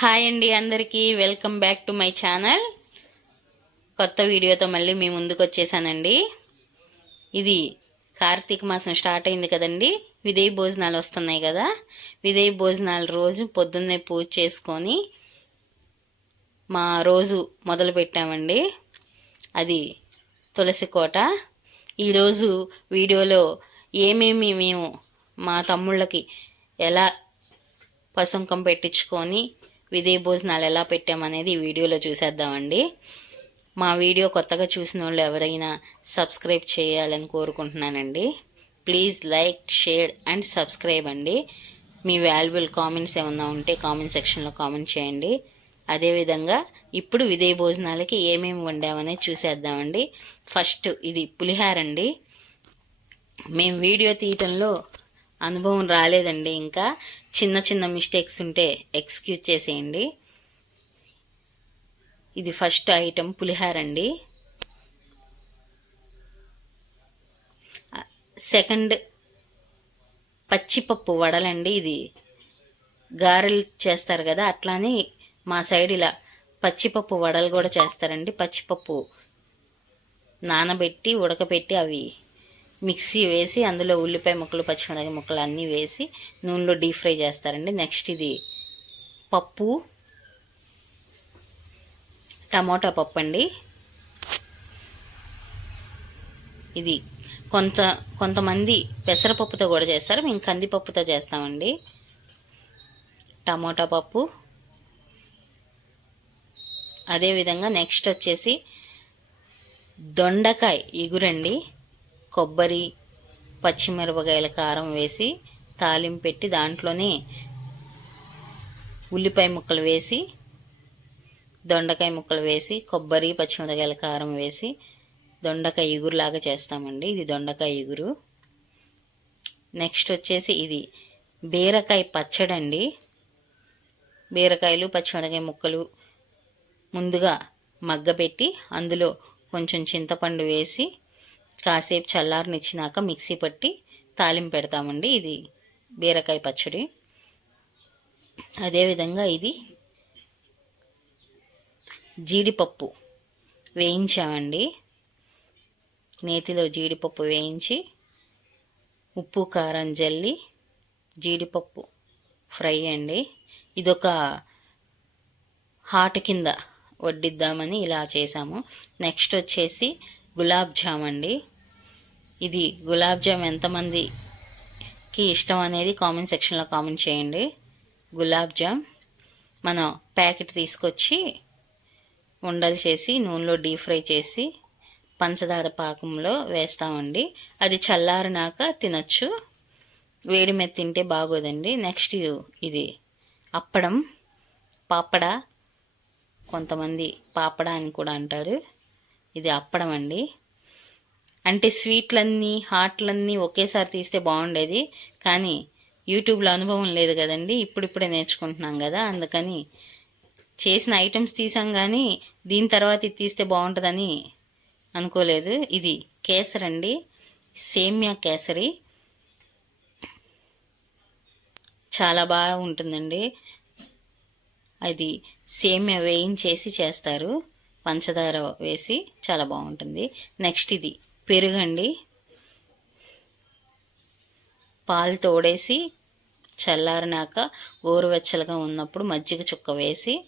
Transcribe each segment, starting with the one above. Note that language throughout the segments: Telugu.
హాయ్ అండి అందరికీ welcome back to my channel. కొత్త వీడియోతో మళ్ళీ మీ ముందుకు వచ్చేసానండి. ఇది కార్తీక మాసం స్టార్ట్ అయింది కదండి. విదేయ భోజనాలు వస్తున్నాయి కదా. విదేయ భోజనాలు రోజు పొద్దున్నే పూజ చేసుకొని మా రోజు మొదలు పెట్టామండి. అది తులసి కోట. ఈరోజు వీడియోలో ఏమేమి మేము మా తమ్ముళ్ళకి ఎలా పసుంకం పెట్టించుకొని విదేయ భోజనాలు ఎలా పెట్టామనేది ఈ వీడియోలో చూసేద్దామండి. మా వీడియో కొత్తగా చూసిన వాళ్ళు ఎవరైనా సబ్స్క్రైబ్ చేయాలని కోరుకుంటున్నానండి. Please like share and subscribe అండి. మీ వాల్యుబుల్ కామెంట్స్ ఏమన్నా ఉంటే కామెంట్ సెక్షన్లో కామెంట్ చేయండి. అదేవిధంగా ఇప్పుడు విదే భోజనాలకి ఏమేమి వండామనేది చూసేద్దామండి. ఫస్ట్ ఇది పులిహార అండి. మేము వీడియో తీయటంలో అనుభవం రాలేదండి ఇంకా. చిన్న చిన్న మిస్టేక్స్ ఉంటే ఎక్స్క్యూజ్ చేసేయండి. ఇది ఫస్ట్ ఐటెం పులిహార అండి. సెకండ్ పచ్చిపప్పు వడలండి ఇది. గారెలు చేస్తారు కదా అట్లానే మా సైడ్ ఇలా పచ్చిపప్పు వడలు కూడా చేస్తారండి. పచ్చిపప్పు నానబెట్టి ఉడకబెట్టి అవి మిక్సీ వేసి అందులో ఉల్లిపాయ ముక్కలు పచ్చిమిరపకాయ ముక్కలు అన్నీ వేసి నూనెలో డీప్ ఫ్రై చేస్తారండి. నెక్స్ట్ ఇది పప్పు. టమోటా పప్పు అండి. ఇది కొంత కొంతమంది పెసరపప్పుతో కూడా చేస్తారు మేము కందిపప్పుతో చేస్తామండి. టమోటా పప్పు. అదేవిధంగా నెక్స్ట్ వచ్చేసి దొండకాయ ఇగురండి. కొబ్బరి పచ్చిమిరపకాయల కారం వేసి తాలింపు పెట్టి దాంట్లోనే ఉల్లిపాయ ముక్కలు వేసి దొండకాయ ముక్కలు వేసి కొబ్బరి పచ్చిమిరపకాయల కారం వేసి దొండకాయ ఇగురులాగా చేస్తామండి. ఇది దొండకాయ ఇగురు. నెక్స్ట్ వచ్చేసి ఇది బీరకాయ పచ్చడండి. బీరకాయలు పచ్చిమిరకాయ ముక్కలు ముందుగా మగ్గపెట్టి అందులో కొంచెం చింతపండు వేసి కాసేపు చల్లారనిచ్చినాక మిక్సీ పట్టి తాలింపు పెడతామండి. ఇది బీరకాయ పచ్చడి. అదేవిధంగా ఇది జీడిపప్పు వేయించామండి. నేతిలో జీడిపప్పు వేయించి ఉప్పు కారం జల్లి జీడిపప్పు ఫ్రై అండి. ఇదొక హాట్ కింద వడ్డిద్దామని ఇలా చేసాము. నెక్స్ట్ వచ్చేసి గులాబ్ జామ్ అండి. ఇది గులాబ్ జామ్ ఎంతమందికి ఇష్టం అనేది కామెంట్ సెక్షన్లో కామెంట్ చేయండి. గులాబ్ జామ్ మనం ప్యాకెట్ తీసుకొచ్చి ఉండలు చేసి నూనెలో డీప్ ఫ్రై చేసి పంచదార పాకంలో వేస్తామండి. అది చల్లారినాక తినచ్చు. వేడి మీద తింటే బాగోదండి. నెక్స్ట్ ఇది అప్పడం పాపడ కొంతమంది పాపడ అని కూడా అంటారు. ఇది అప్పడం అండి. అంటే స్వీట్లన్నీ హాట్లన్నీ ఒకేసారి తీస్తే బాగుండేది. కానీ యూట్యూబ్లో అనుభవం లేదు కదండి. ఇప్పుడిప్పుడే నేర్చుకుంటున్నాం కదా. అందుకని చేసిన ఐటమ్స్ తీసాం కానీ దీని తర్వాత ఇది తీస్తే బాగుంటుందని అనుకోలేదు. ఇది కేసరి అండి సేమ్యా కేసరి. చాలా బాగా ఉంటుందండి. అది సేమ్యా వేయించేసి చేస్తారు. పంచదార వేసి చాలా బాగుంటుంది. నెక్స్ట్ ఇది. పెరుగండి. పాలు తోడేసి చల్లారినాక గోరువెచ్చలుగా ఉన్నప్పుడు మజ్జిగ చుక్క వేసి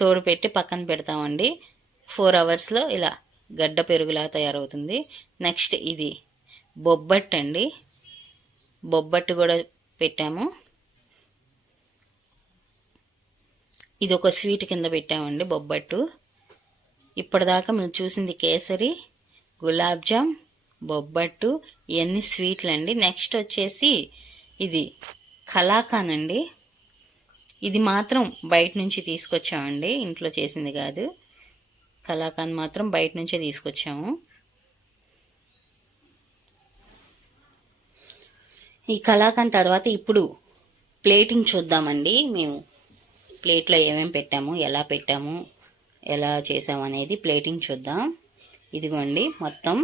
తోడు పెట్టి పక్కన పెడతామండి. ఫోర్ అవర్స్లో ఇలా గడ్డ పెరుగులా తయారవుతుంది. నెక్స్ట్ ఇది బొబ్బట్టు అండి. బొబ్బట్టు కూడా పెట్టాము. ఇది ఒక స్వీట్ కింద పెట్టామండి బొబ్బట్టు. ఇప్పటిదాకా మీరు చూసింది కేసరి. గులాబ్జామ్ బొబ్బట్టు ఇవన్నీ స్వీట్లు అండి. నెక్స్ట్ వచ్చేసి ఇది కలాకాన్ అండి. ఇది మాత్రం బయట నుంచి తీసుకొచ్చామండి. ఇంట్లో చేసింది కాదు. కలాకాన్ మాత్రం బయట నుంచే తీసుకొచ్చాము. ఈ కలాకాన్ తర్వాత ఇప్పుడు ప్లేటింగ్ చూద్దామండి. మేము ప్లేట్లో ఏమేమి పెట్టాము ఎలా పెట్టాము ఎలా చేసాము అనేది ప్లేటింగ్ చూద్దాం. ఇదిగోండి మొత్తం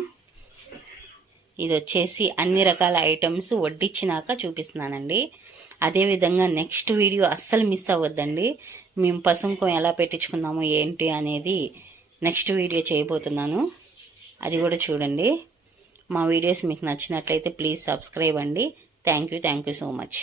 ఇది వచ్చేసి అన్ని రకాల ఐటమ్స్ వడ్డించినాక చూపిస్తున్నానండి. అదేవిధంగా నెక్స్ట్ వీడియో అస్సలు మిస్ అవ్వద్దండి. మేము పసుంకం ఎలా పెట్టించుకున్నాము ఏంటి అనేది నెక్స్ట్ వీడియో చేయబోతున్నాను. అది కూడా చూడండి. మా వీడియోస్ మీకు నచ్చినట్లయితే ప్లీజ్ సబ్స్క్రైబ్ అండి. Thank you thank you so much.